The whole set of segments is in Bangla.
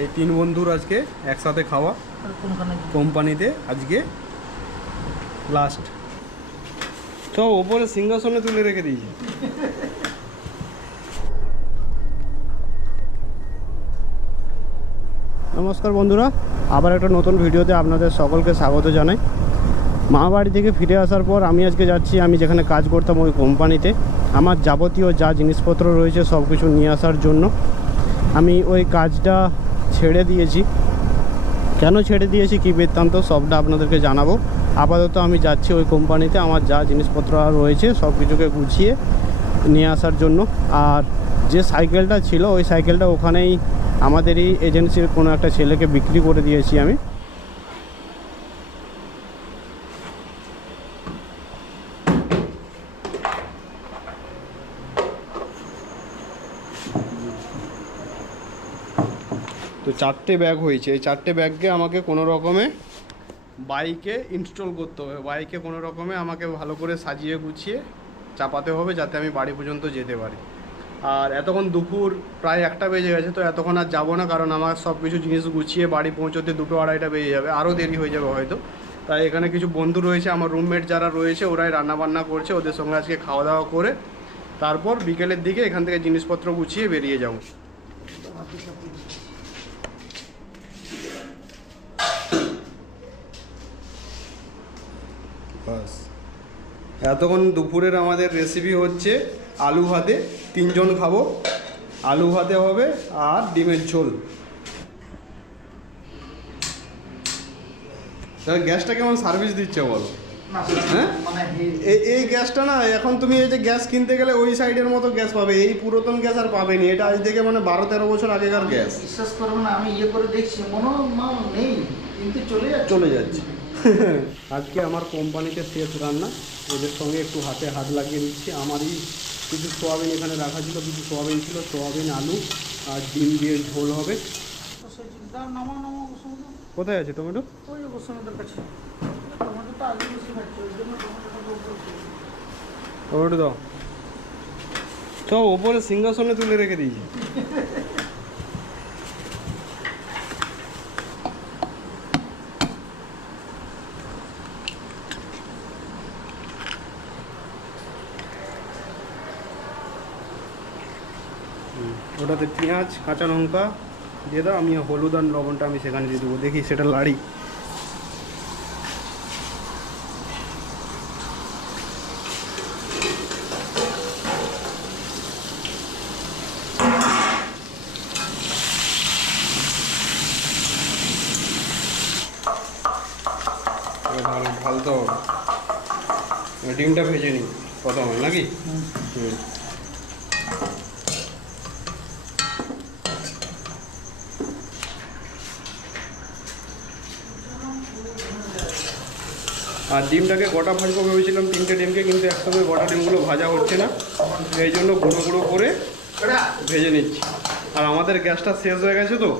এই তিন বন্ধুর আজকে একসাথে খাওয়া কোম্পানিতে আজকে লাস্ট। তো ওপরে সিংহাসনে তুলে রেখে দিয়েছি। নমস্কার বন্ধুরা, আবার একটা নতুন ভিডিওতে আপনাদের সকলকে স্বাগত জানাই। মা বাড়ি থেকে ফিরে আসার পর আমি আজকে যাচ্ছি আমি যেখানে কাজ করতাম ওই কোম্পানিতে আমার যাবতীয় যা জিনিসপত্র রয়েছে সব কিছু নিয়ে আসার জন্য। আমি ওই কাজটা ছেড়ে দিয়েছি। কেন ছেড়ে দিয়েছি কী বৃত্তান্ত সবটা আপনাদেরকে জানাবো। আপাতত আমি যাচ্ছি ওই কোম্পানিতে আমার যা জিনিসপত্র রয়েছে সব কিছুকে গুছিয়ে নিয়ে আসার জন্য। আর যে সাইকেলটা ছিল ওই সাইকেলটা ওখানেই আমাদেরই এজেন্সির কোনো একটা ছেলেকে বিক্রি করে দিয়েছি আমি। তো 4টে ব্যাগ হয়েছে, এই 4টে ব্যাগকে আমাকে কোনো রকমে বাইকে ইনস্টল করতে হবে। বাইকে কোনো রকমে আমাকে ভালো করে সাজিয়ে গুছিয়ে চাপাতে হবে যাতে আমি বাড়ি পর্যন্ত যেতে পারি। আর এতক্ষণ দুপুর প্রায় 1টা বেজে গেছে, তো এতক্ষণ আর যাবো না, কারণ আমার সব কিছু জিনিস গুছিয়ে বাড়ি পৌঁছতে 2-2:30 বেজে যাবে, আরও দেরি হয়ে যাবে হয়তো। তাই এখানে কিছু বন্ধু রয়েছে, আমার রুমমেট যারা রয়েছে ওরাই রান্নাবান্না করছে, ওদের সঙ্গে আজকে খাওয়া দাওয়া করে তারপর বিকেলের দিকে এখান থেকে জিনিসপত্র গুছিয়ে বেরিয়ে যাবো। বাস, এতক্ষণ দুপুরের আমাদের রেসিপি হচ্ছে আলু ভাতে। 3 জন খাবো, আলু ভাতে হবে আর ডিমের ঝোল। গ্যাসটা কেমন সার্ভিস দিচ্ছে বলো? হ্যাঁ, এই গ্যাসটা না, এখন তুমি এই যে গ্যাস কিনতে গেলে ওই সাইডের মতো গ্যাস পাবে, এই পুরাতন গ্যাস আর পাবেনি। এটা আজ থেকে 12-13 বছর আগেকার গ্যাস। বিশ্বাস করবো না, আমি করে দেখছি মনে নেই, কিন্তু চলে যাচ্ছে। আজকে আমার কোম্পানিতে শেষ রান্না, এদের সঙ্গে একটু হাতে হাত লাগিয়ে দিচ্ছি। আমারই কিছু সোয়াবিন এখানে রাখা ছিল, কিছু সোয়াবিন ছিল, সোয়াবিন আলু আর ডিম দিয়ে ঝোল হবে। কোথায় আছে টমেটো? টমেটো দাও, সব ওপরে সিংহাসনে তুলে রেখে দিয়েছি। ওটাতে পেঁয়াজ কাঁচা লঙ্কা দিয়ে দাও, আমি হলুদ আর লবণটা আমি সেখানে দিয়ে দেবো। দেখি সেটা লাড়ি। ঢালতে হবে, ডিমটা ভেজে নিই প্রথমে নাকি? আর ডিমটাকে গোটা ভাজবো ভেবেছিলাম 3টে ডিমকে, কিন্তু একসঙ্গে গোটা ডিমগুলো ভাজা হচ্ছে না, এই জন্য গুঁড়ো গুঁড়ো করে ভেজে নিচ্ছি। আর আমাদের গ্যাসটা শেষ হয়ে গেছে, তো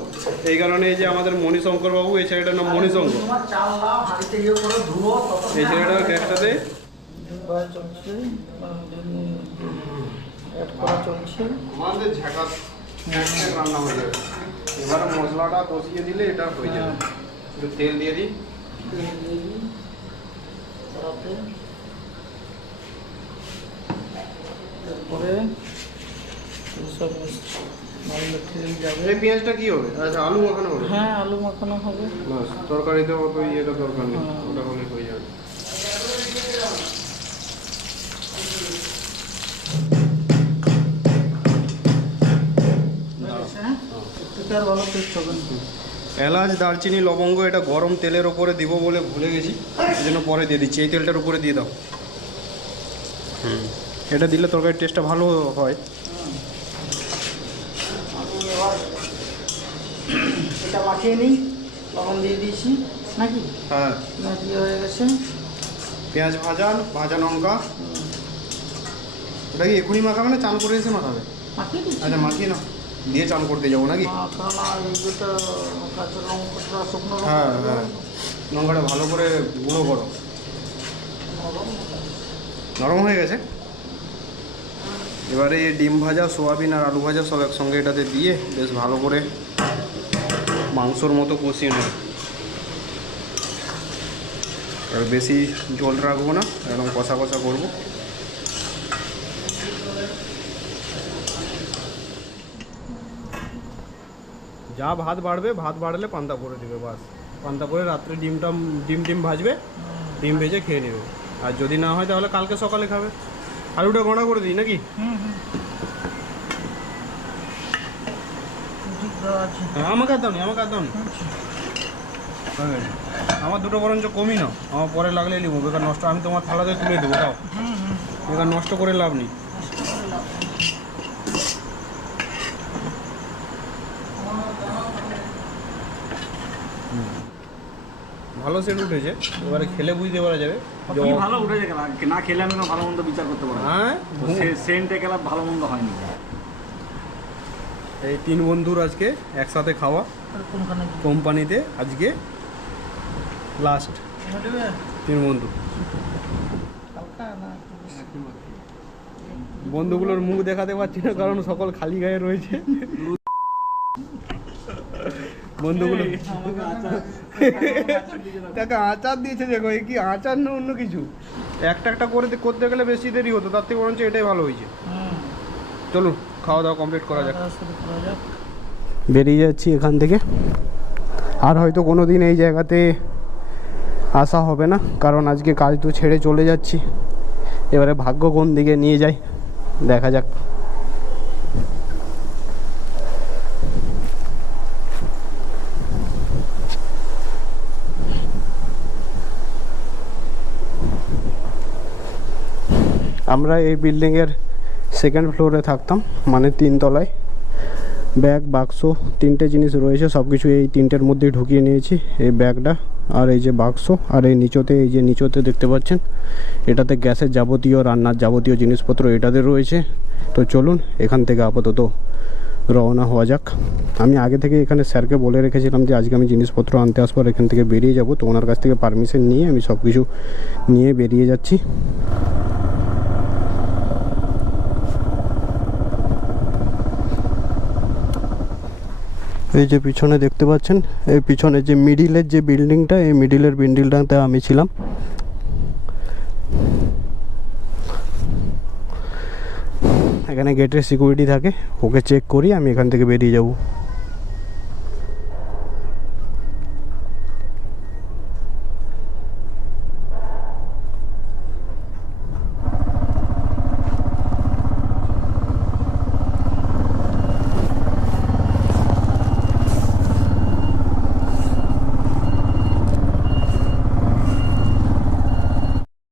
এই কারণে এই যে আমাদের মণিশঙ্কর বাবু, এই ছেলেটার নাম মণিশঙ্কর, এই ছেলেটার গ্যাসটাতে আমাদের ঝাঁকাত রান্না হয়ে যাবে। এবারে মশলাটা কষিয়ে দিলে এটা হয়ে যাবে। একটু তেল দিয়ে দিই। পেঁয়াজটা কি হবে? আচ্ছা, আলু মাখানো হবে। হ্যাঁ, আলু মাখানো হবে। বাস, তরকারিতে অত ইয়েটা দরকার নেই, ওটা হলে হয়ে যাবে। এলাচ, দারচিনি, লবঙ্গ এটা গরম তেলের ওপরে দিব বলে ভুলে গেছি, এই জন্য পরে দিয়ে দিচ্ছি। এই তেলটার উপরে দিয়ে দাও। এটা দিলে তরকারির টেস্টটা ভালো হয়। এটা মাখিয়ে নিই, লবণ দিয়ে দিয়েছি নাকি? হ্যাঁ, দিয়ে হয়ে গেছে। পেঁয়াজ ভাজা লঙ্কা। ওটা কি এখনই মাখাবে না চান করে এসে মাখাবে? মাখিয়ে দিচ্ছি। আচ্ছা, মাখিয়ে না দিয়ে চান করতে যাবো নাকি? হ্যাঁ হ্যাঁ, লঙ্কাটা ভালো করে গুঁড়ো করো। নরম হয়ে গেছে। এবারে ডিম ভাজা, সোয়াবিন আর আলু ভাজা সব একসঙ্গে এটাতে দিয়ে বেশ ভালো করে মাংসর মতো কষিয়ে নেব। আর বেশি জল রাখবো না, একদম কষা কষা করবো। যা ভাত বাড়বে, ভাত বাড়লে পান্তা করে দেবে, বাস পান্তা করে রাত্রে ডিম ভাজবে, ডিম ভেজে খেয়ে নেবে। আর যদি না হয় তাহলে কালকে সকালে খাবে। আলুটা গোঁড়া করে দিই নাকি? হ্যাঁ, আমাকে আর দাও নি, আমাকে আর দাও নি। আমার দুটো বরঞ্চ কমই না, আমার পরে লাগলে নিবো, বেকার নষ্ট। আমি তোমার থালাতে তুলে দেবো, দাও, বেকার নষ্ট করে লাভ নেই। ভালো সেট উঠেছে, এবারে খেলে বুঝতে পারা যাবে। ভালো উঠেছে, না খেলে আমি ভালো মন্দ বিচার করতে পারবো। হ্যাঁ, সেন্টে গেলে ভালো মন্দ হয়নি। এই 3 বন্ধুর আজকে একসাথে খাওয়া কোম্পানিতে, আজকে লাস্ট 3 বন্ধু। বন্ধুগুলোর মুখ দেখাতে পারছি না, কারণ সকল খালি গায়ে রয়েছে। বন্ধুগুলো তাকে আচার দিয়েছে, দেখো এই কি আচার না অন্য কিছু। একটা করতে গেলে বেশি দেরি হতো, তার থেকে বরঞ্চ এটাই ভালো হয়েছে। চলুন খাওয়া দাওয়া কমপ্লিট করা যাক। বেরিয়ে যাচ্ছি এখান থেকে। আর হয়তো কোনো দিন এই জায়গাতে আসা হবে না, কারণ আজকে কাজ তো ছেড়ে চলে যাচ্ছি। এবারে ভাগ্য কোন দিকে নিয়ে যায় দেখা যাক। আমরা এই বিল্ডিংয়ের 2nd ফ্লোরে থাকতাম, মানে 3 তলায়। ব্যাগ বাক্স 3টে জিনিস রয়েছে, সব কিছু এই 3টের মধ্যেই ঢুকিয়ে নিয়েছি। এই ব্যাগটা আর এই যে বাক্স, আর এই নিচতে দেখতে পাচ্ছেন, এটাতে গ্যাসের যাবতীয়, রান্নার যাবতীয় জিনিসপত্র এটাতে রয়েছে। তো চলুন এখান থেকে আপাতত রওনা হওয়া যাক। আমি আগে থেকে এখানে স্যারকে বলে রেখেছিলাম যে আজকে আমি জিনিসপত্র আনতে আসবো, আর এখান থেকে বেরিয়ে যাব। তো ওনার কাছ থেকে পারমিশন নিয়ে আমি সব কিছু নিয়ে বেরিয়ে যাচ্ছি। এই যে পিছনে দেখতে পাচ্ছেন, এই পিছনে যে মিডিলের যে বিল্ডিংটা, এই মিডিলের বিল্ডিংটাতে আমি ছিলাম। এখানে গেটের সিকিউরিটি থাকে, ওকে চেক করি, আমি এখান থেকে বেরিয়ে যাব।